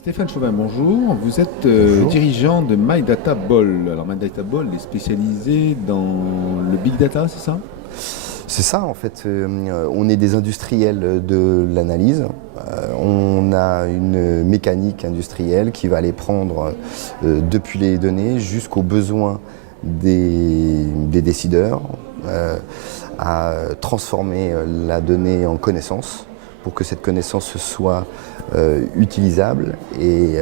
Stéphane Chauvin, bonjour. Vous êtes Bonjour. dirigeant de My Data Ball. Alors My Data Ball est spécialisé dans le big data, c'est ça? C'est ça en fait, on est des industriels de l'analyse. On a une mécanique industrielle qui va aller prendre depuis les données jusqu'aux besoins des décideurs, à transformer la donnée en connaissance pour que cette connaissance soit utilisable et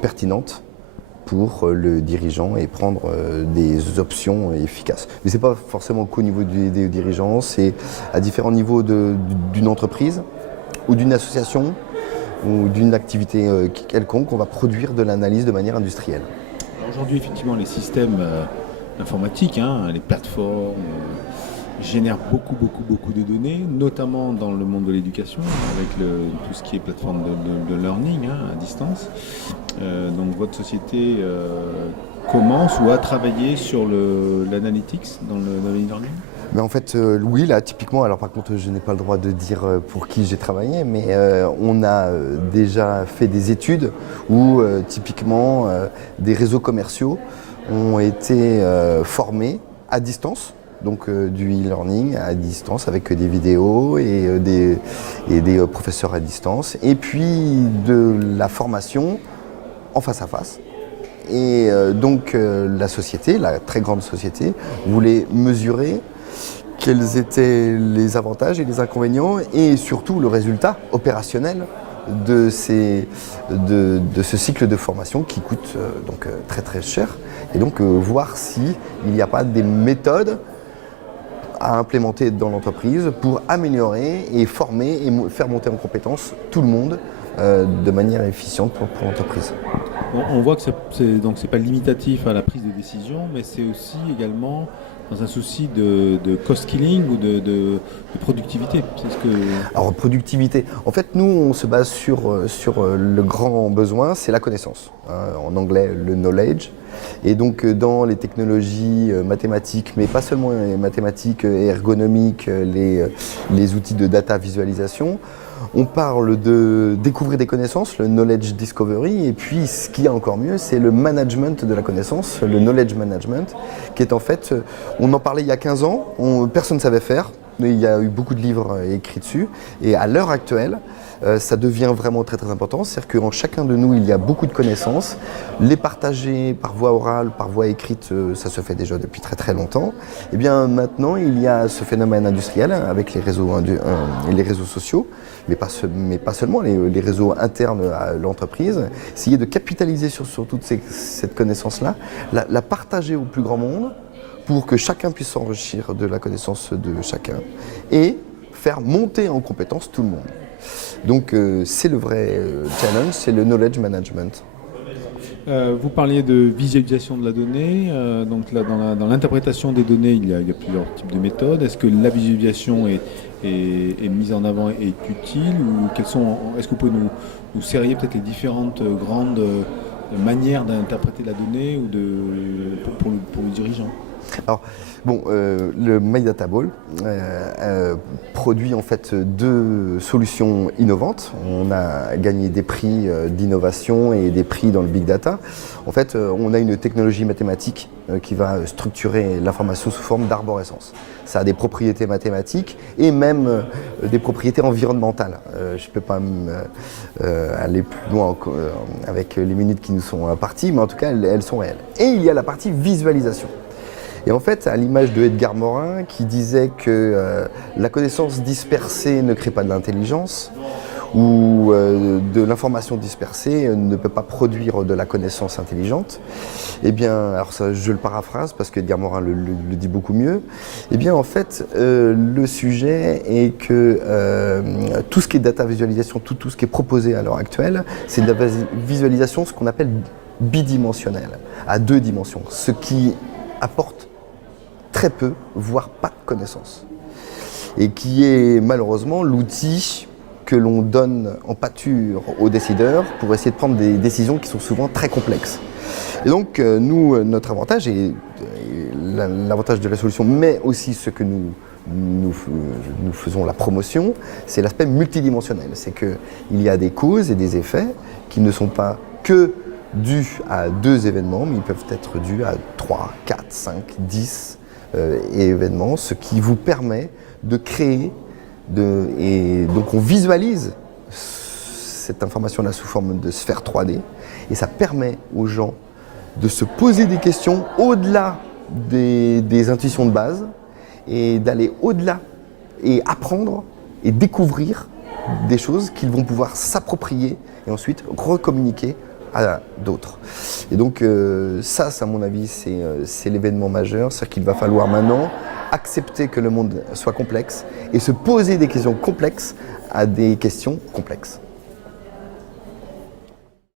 pertinente pour le dirigeant et prendre des options efficaces. Mais ce n'est pas forcément qu'au niveau des dirigeants, c'est à différents niveaux d'une entreprise ou d'une association ou d'une activité quelconque, on va produire de l'analyse de manière industrielle. Alors, aujourd'hui, effectivement, les systèmes informatiques, les plateformes génèrent beaucoup de données, notamment dans le monde de l'éducation, avec tout ce qui est plateforme de learning à distance. Donc votre société commence ou a travaillé sur l'analytics dans le e-learning? Mais en fait, oui, là, typiquement, alors par contre, je n'ai pas le droit de dire pour qui j'ai travaillé, mais on a déjà fait des études où, typiquement, des réseaux commerciaux ont été formés à distance, donc du e-learning à distance avec des vidéos et des professeurs à distance, et puis de la formation en face à face. Et donc la société, la très grande société, voulait mesurer quels étaient les avantages et les inconvénients et surtout le résultat opérationnel de ce cycle de formation qui coûte donc très cher. Et donc voir s'il n'y a pas des méthodes à implémenter dans l'entreprise pour améliorer et former et faire monter en compétence tout le monde de manière efficiente pour l'entreprise. On voit que c'est pas limitatif à la prise de décision, mais c'est aussi également dans un souci de cost killing ou de productivité. Alors productivité, en fait nous on se base sur le grand besoin, c'est la connaissance, en anglais le knowledge. Et donc dans les technologies mathématiques, mais pas seulement les mathématiques et ergonomiques, les outils de data visualisation, on parle de découvrir des connaissances, le knowledge discovery, et puis ce qui est encore mieux, c'est le management de la connaissance, le knowledge management, qui est en fait, on en parlait il y a 15 ans, personne ne savait faire, mais il y a eu beaucoup de livres écrits dessus, et à l'heure actuelle, ça devient vraiment très important, c'est-à-dire qu'en chacun de nous, il y a beaucoup de connaissances, les partager par voie orale, par voie écrite, ça se fait déjà depuis très longtemps. Et bien maintenant, il y a ce phénomène industriel avec les réseaux sociaux, mais pas seulement, les réseaux internes à l'entreprise, essayer de capitaliser sur toute cette connaissance-là, la partager au plus grand monde pour que chacun puisse s'enrichir de la connaissance de chacun et faire monter en compétence tout le monde. Donc c'est le vrai challenge, c'est le knowledge management. Vous parliez de visualisation de la donnée, donc là, dans l'interprétation des données, il y a plusieurs types de méthodes. Est-ce que la visualisation est mise en avant, est utile, ou est-ce que vous pouvez nous serrer peut-être les différentes grandes manières d'interpréter la donnée ou pour le dirigeant? Alors, bon, le My Data Ball produit en fait deux solutions innovantes. On a gagné des prix d'innovation et des prix dans le Big Data. En fait, on a une technologie mathématique qui va structurer l'information sous forme d'arborescence. Ça a des propriétés mathématiques et même des propriétés environnementales. Je ne peux pas aller plus loin avec les minutes qui nous sont imparties, mais en tout cas, elles sont réelles. Et il y a la partie visualisation. Et en fait, à l'image de Edgar Morin qui disait que la connaissance dispersée ne crée pas de l'intelligence, ou de l'information dispersée ne peut pas produire de la connaissance intelligente, eh bien, alors ça, je le paraphrase parce que Edgar Morin le dit beaucoup mieux, eh bien en fait, le sujet est que tout ce qui est data visualisation, tout ce qui est proposé à l'heure actuelle, c'est de la visualisation, ce qu'on appelle bidimensionnelle, à deux dimensions, ce qui apporte très peu, voire pas de connaissances. Et qui est malheureusement l'outil que l'on donne en pâture aux décideurs pour essayer de prendre des décisions qui sont souvent très complexes. Et donc nous, notre avantage, et l'avantage de la solution, mais aussi ce que nous nous faisons la promotion, c'est l'aspect multidimensionnel. C'est qu'il y a des causes et des effets qui ne sont pas que dus à 2 événements, mais ils peuvent être dus à 3, 4, 5, 10 événements, ce qui vous permet de créer, et donc on visualise cette information-là sous forme de sphère 3D, et ça permet aux gens de se poser des questions au-delà des intuitions de base, et d'aller au-delà et apprendre et découvrir des choses qu'ils vont pouvoir s'approprier et ensuite recommuniquer à d'autres. Et donc ça, à mon avis, c'est l'événement majeur, c'est qu'il va falloir maintenant accepter que le monde soit complexe et se poser des questions complexes à des questions complexes.